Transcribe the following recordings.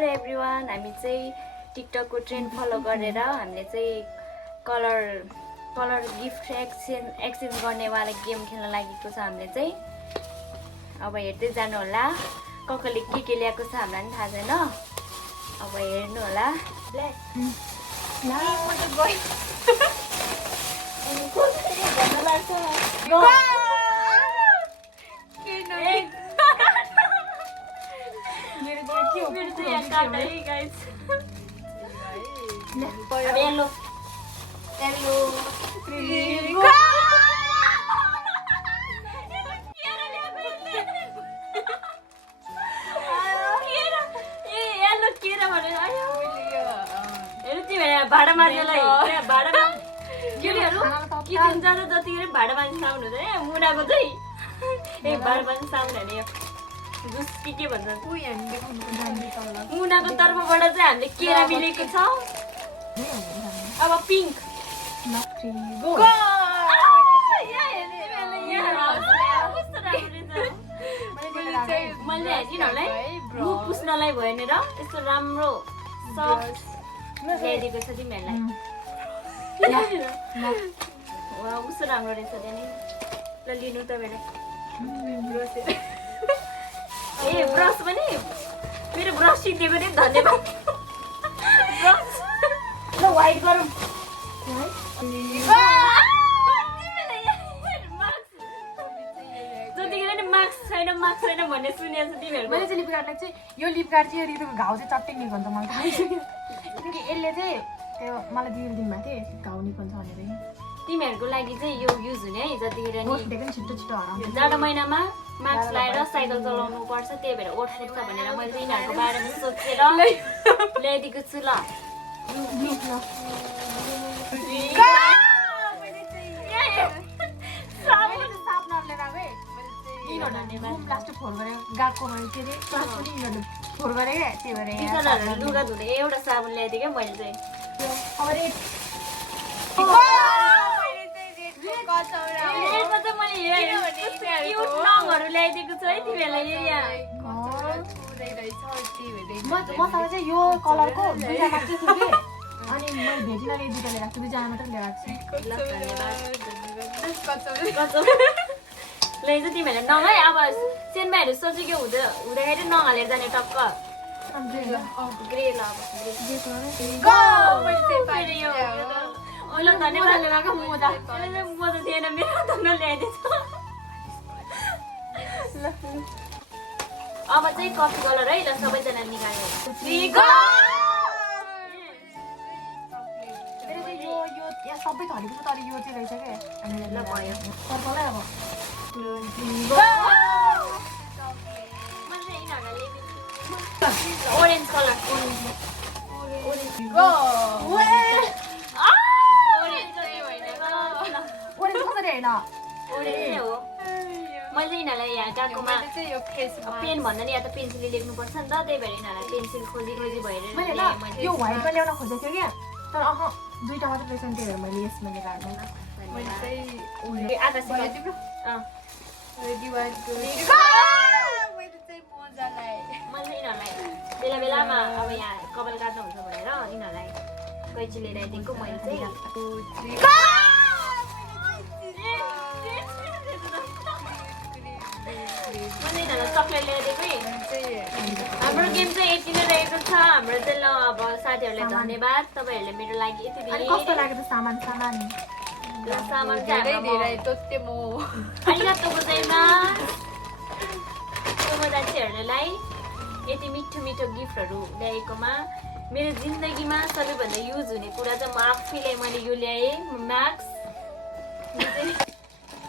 Hello everyone, हामी चाहिँ टिकटकको trend follow गरेर हामीले चाहिँ कलर गिफ्ट एक्सचेन्ज गर्नेवाला गेम खेल्न लागेको छ। हामीले चाहिँ अब हेर्दै जानु होला, कसले के ल्याएको छ हामीलाई पनि थाहा छैन। अब हेर्नु होला। मेरो चाहिँ यहाँ काट्दै गाइस। येलो केरा भनेर आयो। हेर्नु तिमीहरू भाडा मान्छेलाई भाडामा केटीहरू किचन जाँदा जतिखेर भाडा मान्छे साउन हुँदैन। मुनाको चाहिँ ए भाडा मान्छे साउन होइन, जुस के भन्छ मुनाको तर्फबाट चाहिँ हामीले केरा मिलेको छ। अब पिङ्क मैले तिनीहरूलाई मुख पुस्नलाई भयो नि र यस्तो राम्रो सफ्ट ल्याइदिएको छ तिमीहरूलाई। कस्तो राम्रो रहेछ नि। ल लिनु तपाईँले। ए ब्रस पनि मेरो ब्रस सिद्धिएको नि, धन्यवाद। ब्रस ल वाइट गरौँ। जतिखेर नि मार्क्स छैन भन्ने सुनेको छु तिमीहरू। मैले चाहिँ लिपगार्डलाई चाहिँ यो लिपगार्ड चाहिँ यो घाउ चाहिँ चट्टै निस्कन्छ मलाई थाहा छ किनकि यसले चाहिँ त्यो मलाई दिनुभएको थियो घाउ निस्कन्छ भनेर। तिमीहरूको लागि चाहिँ यो युज हुने है। जतिखेर नि छिटो छिटो हराउँछ। जाडो महिनामा मास्क लगाएर साइकल चलाउनु पर्छ, त्यही भएर ओठ फुट्छ भनेर मैले चाहिँ यिनीहरूको बारेमा सोचेर ल्याइदिएको छु। ल लुगा धुने एउटा साबुन ल्याइदिएँ क्या मैले चाहिँ। रङहरू ल्याइदिएको छु है तिमीहरूलाई। मसँग चाहिँ यो कलरको दुईटा मात्रै थियो कि, अनि मैले भेटिनाले दुईटा लिएर आएको छु, दुईजना मात्रै लिएर आएको छु। ल्याइन्छ तिमीहरूले नङ है। अब सेन्माहरू सोचेको हुँदाखेरि नहालेर जाने टक्क ग्रे। ल धन्यवाद। मजा थिएन मेरो त नल्याइदिएछ। अब चाहिँ कफी कलर है। ल सबैजना निकाल्यो। सबै थरीको छ तर यो चाहिँ रहेछ क्या हामीले। ल भयो पर्पलै अब ओरेन्ज कलर। ओरेन्ज कसरी होइन ओरेन्ज हो। मैले यिनीहरूलाई यहाँ गएकोमा पेन भन्दा नि या त पेन्सिलले लेख्नुपर्छ नि त, त्यही भएर यिनीहरूलाई पेन्सिल खोजी भएर मैले यो व्हाइटमा ल्याउन खोजेको थियो क्या, तर दुईटा मात्रै रहेछ नि, त्यही भएर मैले यसमा लिएर आएको। बेला बेलामा अब यहाँ कपाल काट्नु हुन्छ भनेर यिनीहरूलाई कैँची लिएर आइदिएको मैले चाहिँ। चक्लेट ल्याइदिएको है। हाम्रो गेम चाहिँ यति नै रहेको छ हाम्रो चाहिँ। ल अब साथीहरूलाई धन्यवाद, तपाईँहरूले मेरो लागि यति धेरै कस्तो लाग्यो सामान दान्छेहरूलाई यति मिठो गिफ्टहरू ल्याएकोमा। मेरो जिन्दगीमा सबैभन्दा युज हुने कुरा चाहिँ म आफैले मैले यो ल्याएँ, म्याक्स।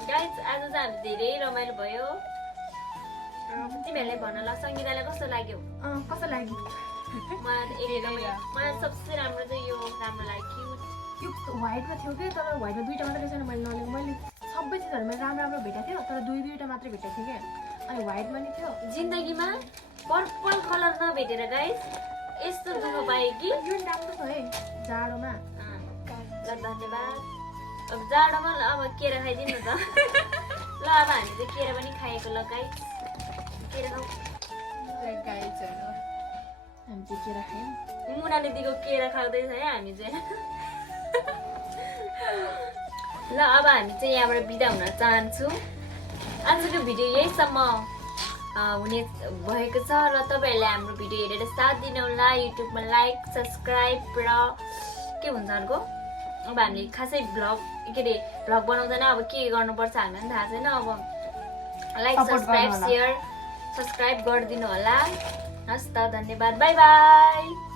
गाइस आज चाहिँ हामी धेरै रमाइलो भयो। तिमीहरूले भन ल सङ्गीतालाई कस्तो लाग्यो? मलाई सबसे राम्रो चाहिँ यो राम्रो लाग्यो। यो व्हाइटमा थियो कि, तर व्हाइटमा दुईटा मात्रै रहेछ। मैले नलेको, मैले सबै चिजहरूमा राम्रो भेटेको थियो तर दुईटा मात्रै भेटेको थियो क्या, अनि व्हाइटमा नि थियो। जिन्दगीमा पर्पल कलर नभेटेर गाइस यस्तो दुःख पाएँ कि। यो राम्रो छ है जाडोमा। ल धन्यवाद। अब जाडोमा ल अब केरा खाइदिनु त। ल अब हामी चाहिँ केरा पनि खाएको। ल गाइस केरा खाऊ। हामी चाहिँ केरा खायौँ। मुना दिदीको केरा खाँदैछ है हामी चाहिँ। ल अब हामी चाहिँ यहाँबाट बिदा हुन चाहन्छु। आजको भिडियो यहीसम्म हुने भएको छ र तपाईँहरूले हाम्रो भिडियो हेरेर साथ दिनुहोला। युट्युबमा लाइक सब्सक्राइब र के भन्छ अर्को, अब हामीले खासै भ्लग बनाउँदैन, अब के गर्नुपर्छ हामीलाई पनि थाहा छैन। अब लाइक सब्सक्राइब सेयर सब्सक्राइब गरिदिनु होला। हस् त, धन्यवाद, बाई बाई।